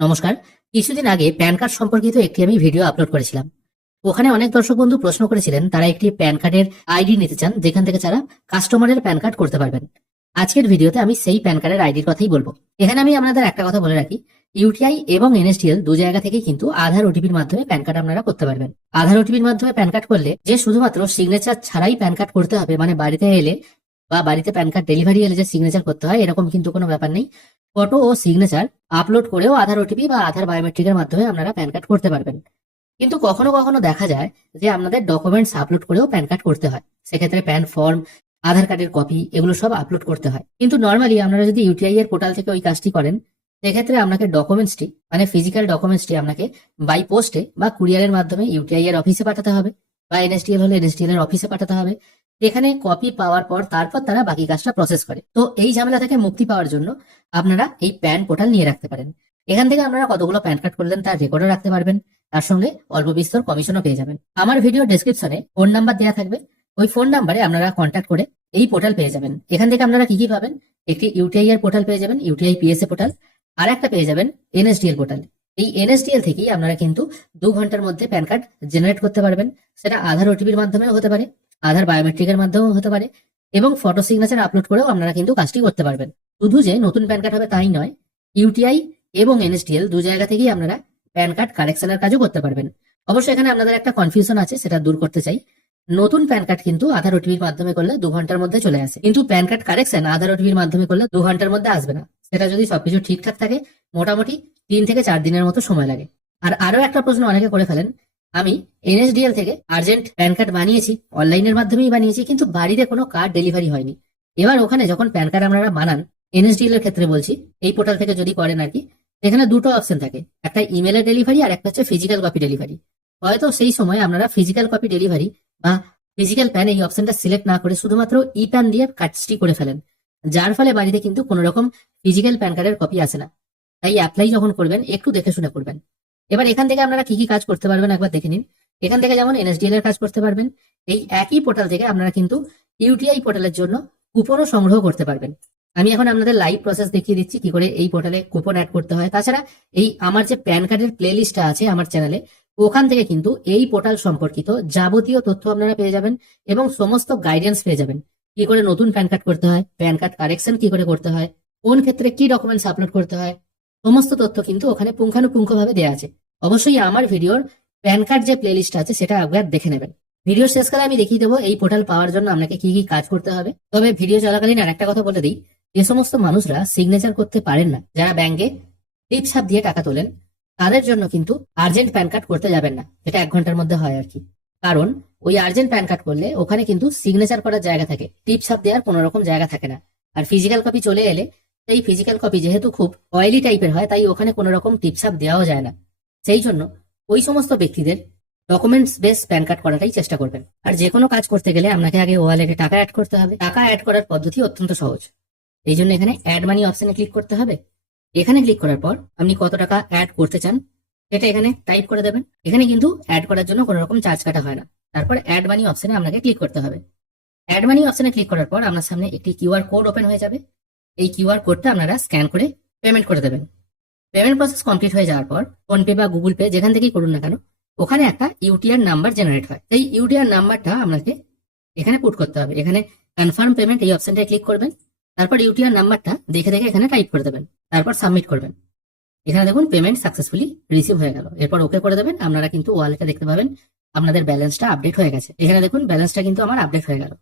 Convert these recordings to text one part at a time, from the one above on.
নমস্কার। কিছুদিন আগে প্যান কার্ড সম্পর্কিত একটি আমি ভিডিও আপলোড করেছিলাম। ওখানে অনেক দর্শক বন্ধু প্রশ্ন করেছিলেন, তারা একটি প্যান কার্ডের আইডি নিতে চান যেখান থেকে তারা কাস্টমারের প্যান কার্ড করতে পারবেন। আজকের ভিডিওতে আমি সেই প্যান কার্ডের আইডির কথাই বলবো। এখানে আমি আপনাদের একটা কথা বলে রাখি, ইউটিআই এবং এনএসডিএল দু জায়গা থেকেই কিন্তু আধার ওটিপির মাধ্যমে প্যান কার্ড আপনারা করতে পারবেন। আধার ওটিপির মাধ্যমে প্যান কার্ড করলে যে শুধুমাত্র সিগনেচার ছাড়াই প্যান কার্ড করতে হবে, মানে বাড়িতে এলে বা বাড়িতে প্যান কার্ড ডেলিভারি এলে যে সিগনেচার করতে হয় এরকম কিন্তু কোনো ব্যাপার নেই। ফটো ও সিগনেচার আপলোড করেও আধার ওটিপি বা আধার বায়োমেট্রিকের মাধ্যমে আপনারা প্যান কার্ড করতে পারবেন। কিন্তু কখনো কখনো দেখা যায় যে আপনাদের ডকুমেন্টস আপলোড করেও প্যান কার্ড করতে হয়। সেক্ষেত্রে প্যান ফর্ম, আধার কার্ডের কপি এগুলো সব আপলোড করতে হয়। কিন্তু নর্মালি আপনারা যদি ইউটিআই এর পোর্টাল থেকে ওই কাজটি করেন, সেক্ষেত্রে আপনাকে ডকুমেন্টসটি মানে ফিজিক্যাল ডকুমেন্টসটি আপনাকে বাই পোস্টে বা কুরিয়ারের মাধ্যমে ইউটিআই এর অফিসে পাঠাতে হবে, বা এনএসডিএল হলে এনএসডিএল এর অফিসে পাঠাতে হবে। এখানে কপি পাওয়ার পর তারপর তারা বাকি কাজটা প্রসেস করে। তো এই ঝামেলা থেকে মুক্তি পাওয়ার জন্য আপনারা এই প্যান পোর্টাল নিয়ে রাখতে পারেন। এখান থেকে আপনারা কতগুলো প্যান কার্ড করলেন তার রেকর্ডও রাখতে পারবেন, তার সঙ্গে অল্প বিস্তর কমিশনও পেয়ে যাবেন। আমার ভিডিও ডেসক্রিপশনে ফোন নাম্বার দেওয়া থাকবে, ওই ফোন নাম্বারে আপনারা কন্ট্যাক্ট করে এই পোর্টাল পেয়ে যাবেন। এখান থেকে আপনারা কি কি পাবেন, একটি ইউটিআই এর পোর্টাল পেয়ে যাবেন, ইউটিআই পিএসএ পোর্টাল, আর একটা পেয়ে যাবেন এনএসডিএল পোর্টাল। এই এনএসডিএল থেকেই আপনারা কিন্তু 2 ঘন্টার মধ্যে প্যান কার্ড জেনারেট করতে পারবেন। সেটা আধার ওটিপির মাধ্যমেও হতে পারে, আধার বায়োমেট্রিকের মাধ্যমেও হতে পারে, এবং ফটো সিগনেচার আপলোড করেও আপনারা কিন্তু কাজটি করতে পারবেন। শুধু যে নতুন প্যান কার্ড হবে তাই নয়, ইউটিআই এবং এনএসডিএল দু জায়গা থেকেই আপনারা প্যান কার্ড কারেকশনের কাজও করতে পারবেন। অবশ্যই এখানে আপনাদের একটা কনফিউশন আছে, সেটা দূর করতে চাই। নতুন প্যান কার্ড কিন্তু আধার ওটিপির মাধ্যমে করলে 2 ঘন্টার মধ্যে চলে আসে, কিন্তু প্যান কার্ড কারেকশন আধার ওটিপির মাধ্যমে করলে 2 ঘন্টার মধ্যে আসবে না। সেটা যদি সবকিছু ঠিকঠাক থাকে মোটামুটি 3 থেকে 4 দিনের মতো সময় লাগে। আর আরো একটা প্রশ্ন অনেকে করে ফেলেন, আমি এনএসডিএল থেকে আর্জেন্ট প্যান কার্ড বানিয়েছি, অনলাইনের মাধ্যমেই বানিয়েছি, কিন্তু বাড়িতে কোনো কার্ড ডেলিভারি হয়নি। এবার ওখানে যখন প্যান কার্ড আপনারা বানান, এনএসডিএল এর ক্ষেত্রে বলছি, এই পোর্টাল থেকে যদি করেন আর কি, এখানে দুটো অপশন থাকে, একটা ইমেলের ডেলিভারি আর একটা হচ্ছে ফিজিক্যাল কপি ডেলিভারি। হয়তো সেই সময় আপনারা ফিজিক্যাল কপি ডেলিভারি বা ফিজিক্যাল প্যান এই অপশনটা সিলেক্ট না করে শুধুমাত্র ই প্যান দিয়ে কাজটি করে ফেলেন, যার ফলে বাড়িতে কিন্তু কোনো রকম ফিজিক্যাল প্যান কার্ডের কপি আসে না। তাই অ্যাপ্লাই যখন করবেন একটু দেখে শুনে করবেন। এবার এখান থেকে আপনারা কি কি কাজ করতে পারবেন একবার দেখে নিন। এখান থেকে যেমন এনএসডিএল এর কাজ করতে পারবেন, এই একই পোর্টাল থেকে আপনারা কিন্তু ইউটিআই পোর্টালের জন্য কুপনও সংগ্রহ করতে পারবেন। আমি এখন আপনাদের লাইভ প্রসেস দেখিয়ে দিচ্ছি কি করে এই পোর্টালে কুপন অ্যাড করতে হয়। তাছাড়া এই আমার যে প্যান কার্ডের প্লে লিস্টটা আছে আমার চ্যানেলে, ওখান থেকে কিন্তু এই পোর্টাল সম্পর্কিত যাবতীয় তথ্য আপনারা পেয়ে যাবেন এবং সমস্ত গাইডেন্স পেয়ে যাবেন। কি করে নতুন প্যান কার্ড করতে হয়, প্যান কার্ড কারেকশন কি করে করতে হয়, কোন ক্ষেত্রে কি ডকুমেন্টস আপলোড করতে হয়, সমস্ত তথ্য কিন্তু ওখানে পুঙ্খানুপুঙ্খভাবে দেওয়া আছে। অবশ্যই আমার ভিডিওর প্যান কার্ড যে প্লে লিস্ট আছে সেটা একবার দেখে নেবেন। ভিডিও শেষকালে আমি দেখিয়ে দেবো এই পোর্টাল পাওয়ার জন্য আপনাকে কি কি কাজ করতে হবে। তবে ভিডিও চলাকালীন আর একটা কথা বলে দিই, যে সমস্ত মানুষরা সিগনেচার করতে পারেন না, যারা ব্যাংকে টিপ ছাপ দিয়ে টাকা তোলেন, তাদের জন্য কিন্তু আর্জেন্ট প্যান কার্ড করতে যাবেন না, যেটা 1 ঘন্টার মধ্যে হয় আর কি। কারণ ওই আর্জেন্ট প্যান কার্ড করলে ওখানে কিন্তু সিগনেচার করার জায়গা থাকে, টিপ ছাপ দেওয়ার কোনো রকম জায়গা থাকে না। আর ফিজিক্যাল কপি চলে এলে, এই ফিজিক্যাল কপি যেহেতু খুব অয়েলি টাইপের হয়, তাই ওখানে কোনো রকম টিপছাপ দেওয়াও যায় না। সেই জন্য ওই সমস্ত ব্যক্তিদের ডকুমেন্টস বেস প্যান কার্ড করাটাই চেষ্টা করবেন। আর যে কোনো কাজ করতে গেলে আপনাকে আগে ওয়ালেটে টাকা অ্যাড করতে হবে। টাকা অ্যাড করার পদ্ধতি অত্যন্ত সহজ। এই জন্য এখানে অ্যাড মানি অপশনে ক্লিক করতে হবে। এখানে ক্লিক করার পর আপনি কত টাকা অ্যাড করতে চান সেটা এখানে টাইপ করে দেবেন। এখানে কিন্তু অ্যাড করার জন্য কোনো রকম চার্জ কাটা হয় না। তারপর অ্যাড মানি অপশনে আপনাকে ক্লিক করতে হবে। অ্যাড মানি অপশনে ক্লিক করার পর আপনার সামনে একটি কিউআর কোড ওপেন হয়ে যাবে। এই কিউআর কোডটা আপনারা স্ক্যান করে পেমেন্ট করে দেবেন। পেমেন্ট প্রসেস কমপ্লিট হয়ে যাওয়ার পর ফোনপে বা গুগল পে যেখান থেকেই করুন না কেন, ওখানে একটা ইউটিআর নাম্বার জেনারেট হয়। এই ইউটিআর নাম্বারটা আপনাকে এখানে পুট করতে হবে। এখানে কনফার্ম পেমেন্ট এই অপশনটায় ক্লিক করবেন। তারপর ইউটিআর নাম্বারটা দেখে দেখে এখানে টাইপ করে দেবেন, তারপর সাবমিট করবেন। এখানে দেখুন পেমেন্ট সাকসেসফুলি রিসিভ হয়ে গেল। এরপর ওকে করে দেবেন। আপনারা কিন্তু ওয়ালেটে দেখতে পাবেন আপনাদের ব্যালেন্সটা আপডেট হয়ে গেছে। এখানে দেখুন ব্যালেন্সটা কিন্তু আমার আপডেট হয়ে গেল।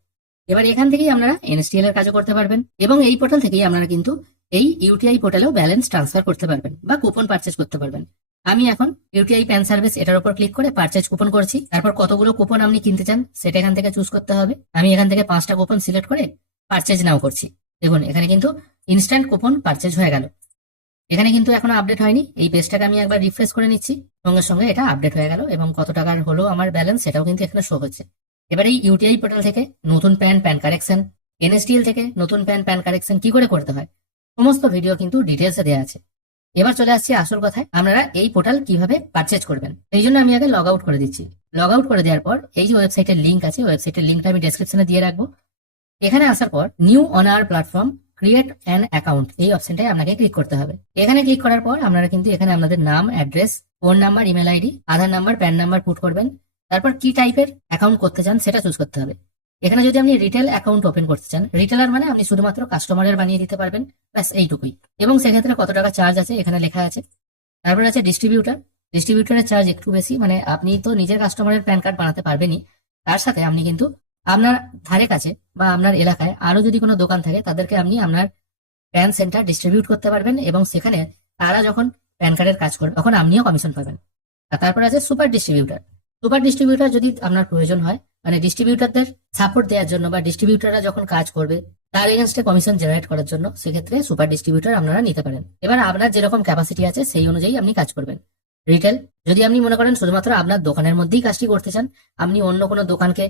এবার এখান থেকেই আপনারা এনএসডিএল এর কাজও করতে পারবেন এবং এই পোর্টাল থেকেই আপনারা কিন্তু এই ইউটিআই পোর্টালেও ব্যালেন্স ট্রান্সফার করতে পারবেন বা কুপন পারচেজ করতে পারবেন। আমি এখন ইউটিআই প্যান সার্ভিস এটার উপর ক্লিক করে পারচেজ কুপন করছি। তারপর কতগুলো কুপন আপনি কিনতে চান সেটা এখান থেকে চুজ করতে হবে। আমি এখান থেকে 5টা কুপন সিলেক্ট করে পারচেজ নাও করছি। দেখুন এখানে কিন্তু ইনস্ট্যান্ট কুপন পারচেজ হয়ে গেল। এখানে কিন্তু এখনো আপডেট হয়নি। এই পেজটাকে আমি একবার রিফ্রেশ করে নিচ্ছি, সঙ্গে সঙ্গে এটা আপডেট হয়ে গেল এবং কত টাকার হলো আমার ব্যালেন্স সেটাও কিন্তু এখানে শো হচ্ছে। এবার এই ইউটিআই পোর্টাল থেকে নতুন প্যান কারেকশন, এনএসডিএল থেকে নতুন প্যান কারেকশন কি করে করতে হয় সমস্ত ভিডিও কিন্তু ডিটেলসে দেওয়া আছে। এবার চলে আসছি আসল কথায়, আপনারা এই পোর্টাল কিভাবে পারচেজ করবেন। এই জন্য আমি আগে লগ আউট করে দিচ্ছি। লগ আউট করে দেওয়ার পর এই যে ওয়েবসাইটের লিঙ্ক আছে, ওয়েবসাইটের লিঙ্কটা আমি ডেসক্রিপশনে দিয়ে রাখবো। এখানে আসার পর new on our platform create an account এই অপশনটাই আপনাকে ক্লিক করতে হবে। এখানে ক্লিক করার পর আপনারা কিন্তু এখানে আপনাদের নাম, address, phone number, email ID, Aadhaar number, PAN number put করবেন। তারপর কি টাইপের অ্যাকাউন্ট করতে চান সেটা চুজ করতে হবে। এখানে যদি আপনি রিটেল অ্যাকাউন্ট ওপেন করতে চান, রিটেলার মানে আপনি শুধুমাত্র কাস্টমারের বানিয়ে দিতে পারবেন, ব্যাস এইটুকুই। এবং সেক্ষেত্রে কত টাকা চার্জ আছে এখানে লেখা আছে। তারপর আছে ডিস্ট্রিবিউটার। ডিস্ট্রিবিউটারের চার্জ একটু বেশি, মানে আপনি তো নিজের কাস্টমারের প্যান কার্ড বানাতে পারবেনই, তার সাথে আপনি কিন্তু আপনার ধারে কাছে বা আপনার এলাকায় আরো যদি কোনো দোকান থাকে তাদেরকে আপনি আপনার প্যান সেন্টার ডিস্ট্রিবিউট করতে পারবেন এবং সেখানে তারা যখন প্যান কার্ডের কাজ করবে তখন আপনিও কমিশন পাবেন। আর তারপর আছে সুপার ডিস্ট্রিবিউটার। সুপার ডিস্ট্রিবিউটার যদি আপনার প্রয়োজন হয়, মানে ডিস্ট্রিবিউটারদের সাপোর্ট দেওয়ার জন্য বা ডিস্ট্রিবিউটাররা যখন কাজ করবে তার এগেনস্টে কমিশন জেনারেট করার জন্য, সেক্ষেত্রে সুপার ডিস্ট্রিবিউটার আপনারা নিতে পারেন। এবার আপনার যেরকম ক্যাপাসিটি আছে সেই অনুযায়ী আপনি কাজ করবেন। রিটেল, যদি আপনি মনে করেন শুধুমাত্র আপনার দোকানের মধ্যেই কাজটি করতে চান, আপনি অন্য কোনো দোকানকে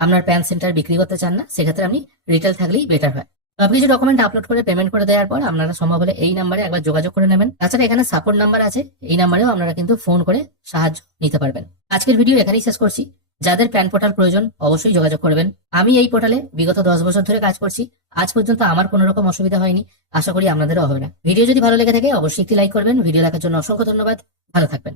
আপনার প্যান সেন্টার বিক্রি করতে চান না, সেক্ষেত্রে আপনি রিটেল থাকলেই বেটার হয়। সবকিছু ডকুমেন্ট আপলোড করে পেমেন্ট করে দেওয়ার পর আপনারা সম্ভব হলে এই নাম্বারে একবার যোগাযোগ করে নেবেন। তাছাড়া এখানে সাপোর্ট নাম্বার আছে, এই নাম্বারেও আপনারা কিন্তু ফোন করে সাহায্য নিতে পারবেন। আজকের ভিডিও এখানেই শেষ করছি। যাদের প্যান পোর্টাল প্রয়োজন অবশ্যই যোগাযোগ করবেন। আমি এই পোর্টালে বিগত 10 বছর ধরে কাজ করছি, আজ পর্যন্ত আমার কোনো রকম অসুবিধা হয়নি, আশা করি আপনাদেরও হবে না। ভিডিও যদি ভালো লেগে থাকে অবশ্যই একটি লাইক করবেন। ভিডিও দেখার জন্য অসংখ্য ধন্যবাদ, ভালো থাকবেন।